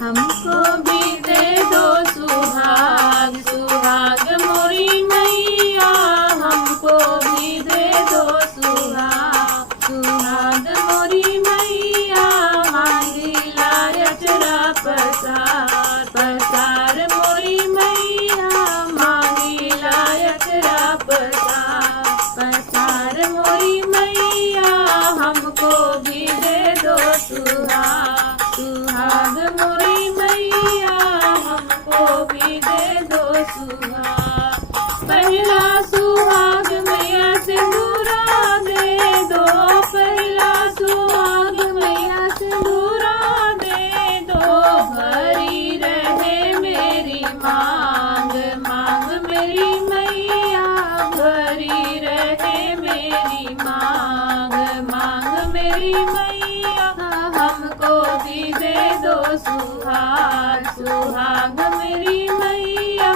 हमको भी दे दो सुहाग, सुहाग मोरी मैया, हमको भी दे दो सुहाग, सुहाग मोरी मैया, मांगीला अचरा पसार, पसार मोरी मैया, मांगीला अचरा पसार, पसार मोरी मैया, हमको भी दे दो सुहाग, सुहाग मोरी मैया, हमको भी दे दो सुहाग। पहला सुहाग मैया सिंदूरा दे दो, पहला सुहाग मैया सिंदूरा दे दो, भरी रहे मेरी मांग, मांग मेरी मैया, भरी रहे मेरी मांग, मांग मेरी मैया, हमको भी दे दो सुहाग, सुहाग मेरी मैया,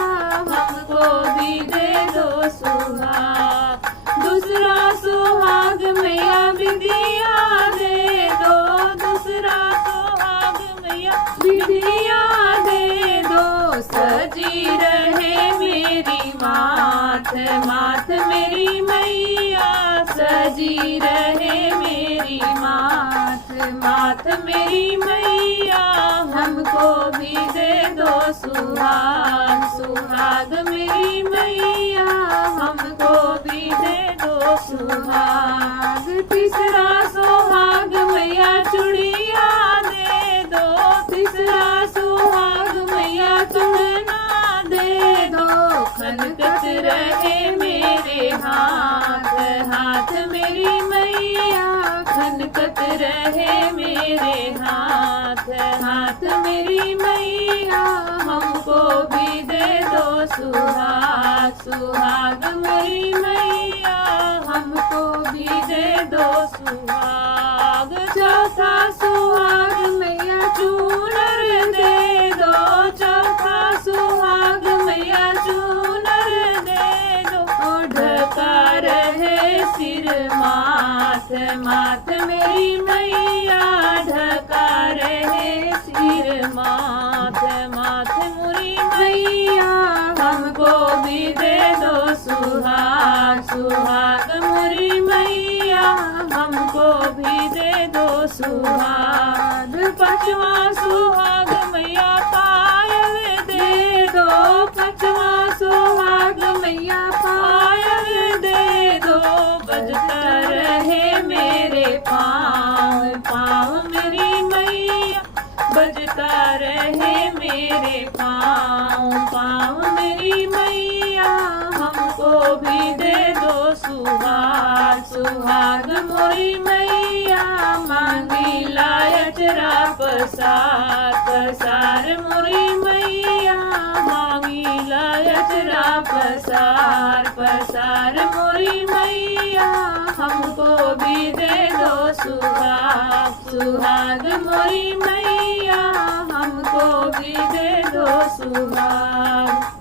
हमको भी दे दो सुहाग। दूसरा सुहाग मैया बिटिया दे दो, दूसरा सुहाग मैया बिटिया दे दो, सजी रहे मेरी माथ, माथ मेरी मैया, सजी रहे मेरी माथ, माथ मेरी मैया, हमको भी दे दो सुहाग, सुहाग मेरी मैया, हमको भी दे दो सुहाग। तीसरा सुहाग मैया चूड़िया दे दो, तीसरा सुहाग मैया चूड़ना दे दो, खनकत रहे मेरे हाथ, हाथ मेरी मैया, खनकत रहे मेरे हाथ, हाथ मेरी मैया, हमको भी दे दो सुहाग, सुहाग मेरी मैया, हमको भी दे दो सुहाग। चौथा सुहाग मैया चूनर दे दो, चौथा सुहाग मैया चूनर दे दो, ढका रहे सिर माथ, माथ मेरी मैया, ढका रहे सिर माथ, माथ मोरी मैया, हमको भी दे दो सुहाग, सुहाग मोरी मैया, हमको भी दे दो सुहाग। पांचवा सुहाग मैया पायल दे दो, पांचवा सुहाग मैया पायल दे दो, बजता रहे मेरे पाँव, पाँव मेरी मैया, बजता रहे मेरे पाँव, पाँव मेरी मैया, हमको भी दे दो सुहाग, सुहाग मोरी मैया, मांगीला अचरा पसार, पसार मोरी मैया, मांगीला अचरा पसार, पसार मोरी मैया, हमको भी दे दो सुहाग, सुहाग मोरी मैया, हमको भी दे दो सुहाग।